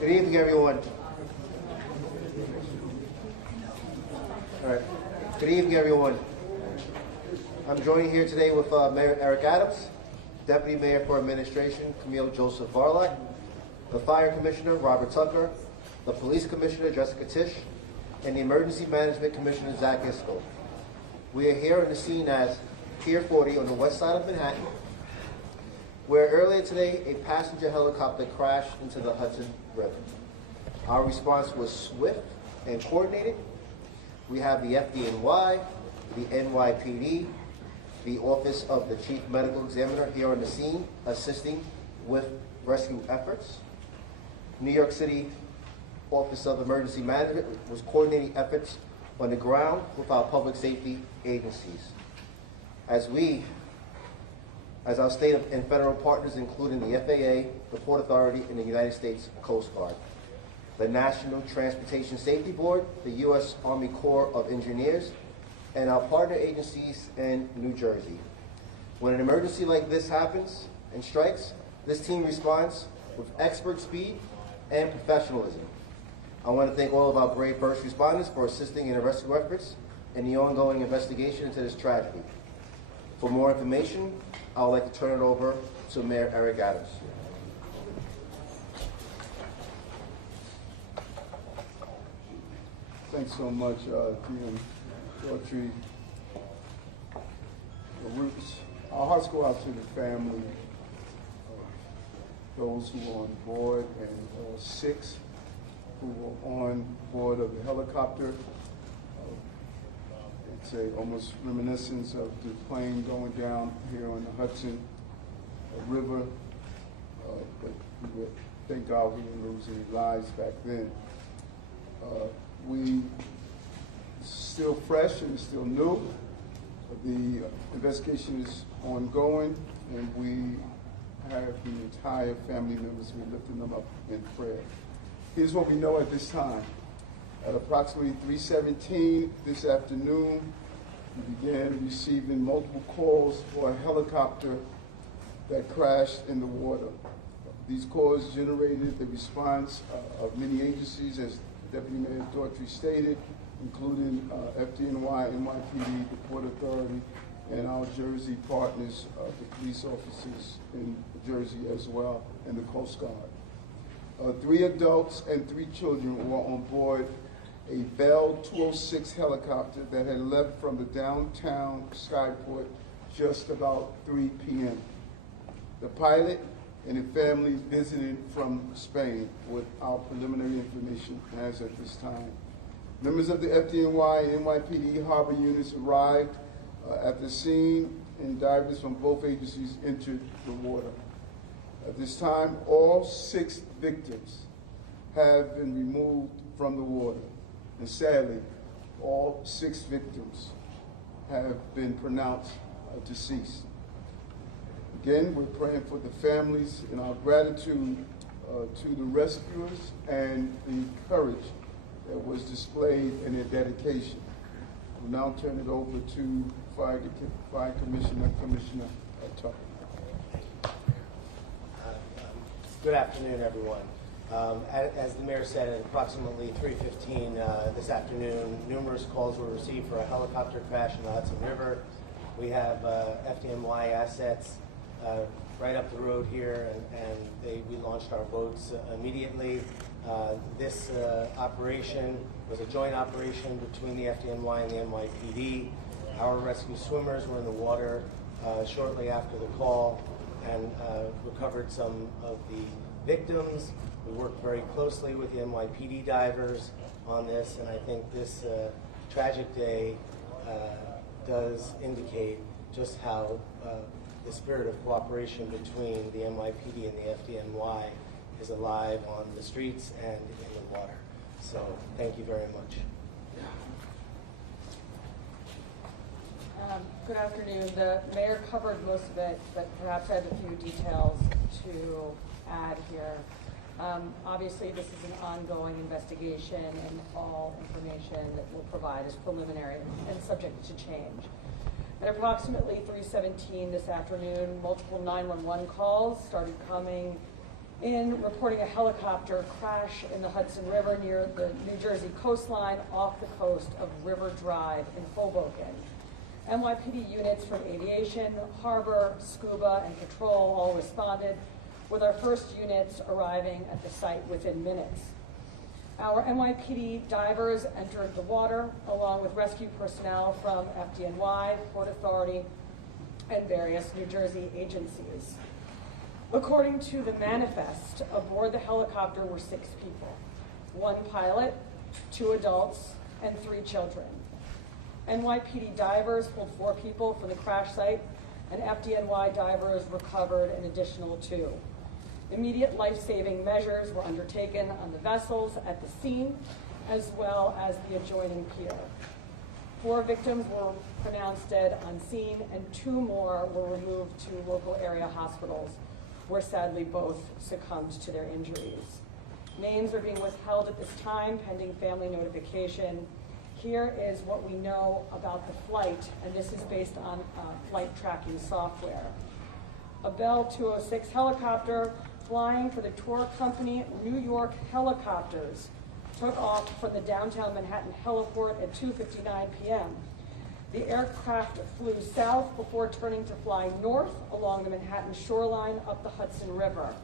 Good evening, everyone. All right. Good evening, everyone. I'm joined here today with Mayor Eric Adams, Deputy Mayor for Administration Camille Joseph Varlock, the Fire Commissioner Robert Tucker, the Police Commissioner Jessica Tisch, and the Emergency Management Commissioner Zach Isco. We are here on the scene at Pier 40 on the west side of Manhattan, where earlier today a passenger helicopter crashed into the Hudson River. Our response was swift and coordinated. We have the FDNY, the NYPD, the Office of the Chief Medical Examiner here on the scene assisting with rescue efforts. New York City Office of Emergency Management was coordinating efforts on the ground with our public safety agencies. As our state and federal partners, including the FAA, the Port Authority, and the United States Coast Guard, the National Transportation Safety Board, the U.S. Army Corps of Engineers, and our partner agencies in New Jersey. When an emergency like this happens and strikes, this team responds with expert speed and professionalism. I want to thank all of our brave first responders for assisting in the rescue efforts and the ongoing investigation into this tragedy. For more information, I would like to turn it over to Mayor Eric Adams. Thanks so much, Dean Daughtry. Our hearts go out to the family of those who were on board and all 6 who were on board of the helicopter. It's almost reminiscence of the plane going down here on the Hudson River, but thank God we didn't lose any lives back then. We still fresh and still new. The investigation is ongoing, and we have the entire family members. We're lifting them up in prayer. Here's what we know at this time. At approximately 3:17 this afternoon, we began receiving multiple calls for a helicopter that crashed in the water. These calls generated the response of many agencies, as Deputy Mayor Daughtry stated, including FDNY, NYPD, the Port Authority, and our Jersey partners, the police officers in Jersey as well, and the Coast Guard. 3 adults and 3 children were on board a Bell 206 helicopter that had left from the downtown Skyport just about 3 p.m. The pilot and his family visited from Spain, with our preliminary information as at this time. Members of the FDNY and NYPD harbor units arrived at the scene, and divers from both agencies entered the water. At this time, all 6 victims have been removed from the water. And sadly, all 6 victims have been pronounced deceased. Again, we're praying for the families and our gratitude to the rescuers and the courage that was displayed in their dedication. We'll now turn it over to Fire Commissioner Tucker. Good afternoon, everyone. As the mayor said, at approximately 3:15 this afternoon, numerous calls were received for a helicopter crash in the Hudson River. We have FDNY assets right up the road here, and we launched our boats immediately. This operation was a joint operation between the FDNY and the NYPD. Our rescue swimmers were in the water shortly after the call and recovered some of the victims. We worked very closely with the NYPD divers on this, and I think this tragic day does indicate just how the spirit of cooperation between the NYPD and the FDNY is alive on the streets and in the water. So thank you very much. Good afternoon. The mayor covered most of it, but perhaps I have a few details to add here. Obviously, this is an ongoing investigation, and all information that we'll provide is preliminary and subject to change. At approximately 3:17 this afternoon, multiple 911 calls started coming in reporting a helicopter crash in the Hudson River near the New Jersey coastline off the coast of River Drive in Hoboken. NYPD units from aviation, harbor, scuba, and patrol all responded, with our first units arriving at the site within minutes. Our NYPD divers entered the water along with rescue personnel from FDNY, Port Authority, and various New Jersey agencies. According to the manifest, aboard the helicopter were 6 people, 1 pilot, 2 adults, and 3 children. NYPD divers pulled 4 people from the crash site, and FDNY divers recovered an additional 2. Immediate life-saving measures were undertaken on the vessels at the scene, as well as the adjoining pier. 4 victims were pronounced dead on scene, and 2 more were removed to local area hospitals, where sadly both succumbed to their injuries. Names are being withheld at this time, pending family notification. Here is what we know about the flight, and this is based on flight tracking software. A Bell 206 helicopter flying for the tour company New York Helicopters took off from the downtown Manhattan heliport at 2:59 p.m. The aircraft flew south before turning to fly north along the Manhattan shoreline up the Hudson River.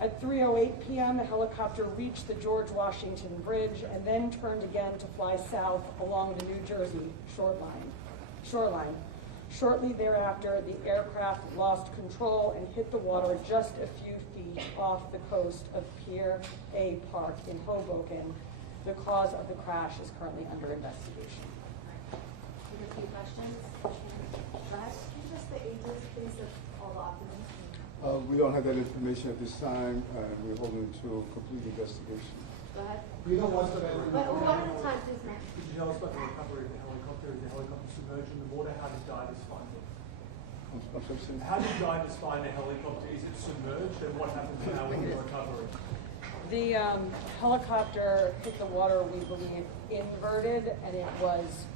At 3:08 p.m., the helicopter reached the George Washington Bridge and then turned again to fly south along the New Jersey shoreline. Shortly thereafter, the aircraft lost control and hit the water just a few feet off the coast of Pier A Park in Hoboken. The cause of the crash is currently under investigation. A few questions. Go ahead. Can you just the ages, please, of all the occupants? We don't have that information at this time. We're holding to a complete investigation. Go ahead. We don't want to. But one at a time, please, ma'am. Could you tell us about the recovery of the helicopter? Is the helicopter submerged in the water? How did divers find it? I'm sorry, sir. How did divers find the helicopter? Is it submerged? And what happened to our recovery? The helicopter hit the water, we believe, inverted, and it was,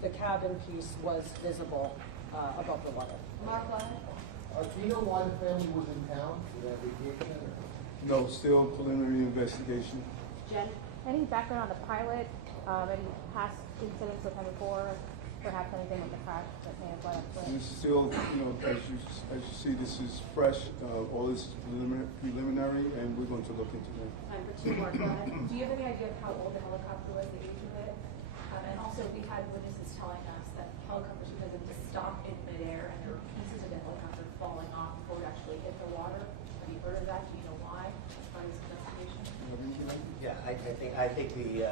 the cabin piece was visible above the water. Mark, go ahead. Do you know why the family was in town for that vacation? No, still preliminary investigation. Jen? Any background on the pilot, any past incidents with him before, perhaps anything with the crash that may have led up to This it? is still, as you see, this is fresh. All this is preliminary, and we're going to look into that. Time for 2 more. Go ahead. Do you have any idea of how old the helicopter was, the age of it? And also, we had witnesses telling us that helicopters sometimes have to stop in midair and there were pieces of the helicopter falling off before it actually hit the water. Have you heard of that? Do you know why? As part of this investigation? Yeah, I think the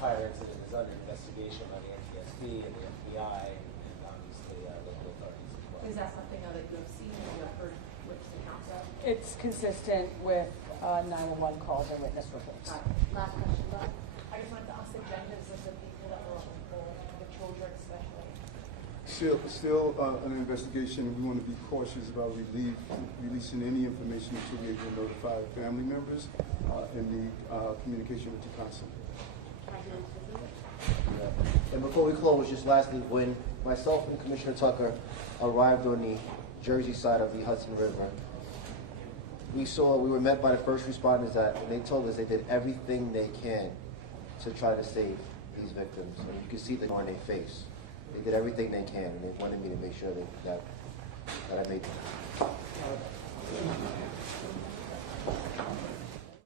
fire incident is under investigation by the NTSB and the FBI and obviously local authorities as well. Is that something that you have seen or you have heard witness accounts of? It's consistent with 911 calls and witness reports. Got it. Last question, go ahead. I just wanted to ask the genders of the people that were on board, the children especially. Still an investigation. We want to be cautious about releasing any information until we can notify family members and the communication with the consul. And before we close, just lastly, when myself and Commissioner Tucker arrived on the Jersey side of the Hudson River, we were met by the first responders and they told us they did everything they can to try to save these victims. And you can see the on their face. They did everything they can, and they wanted me to make sure that I made them.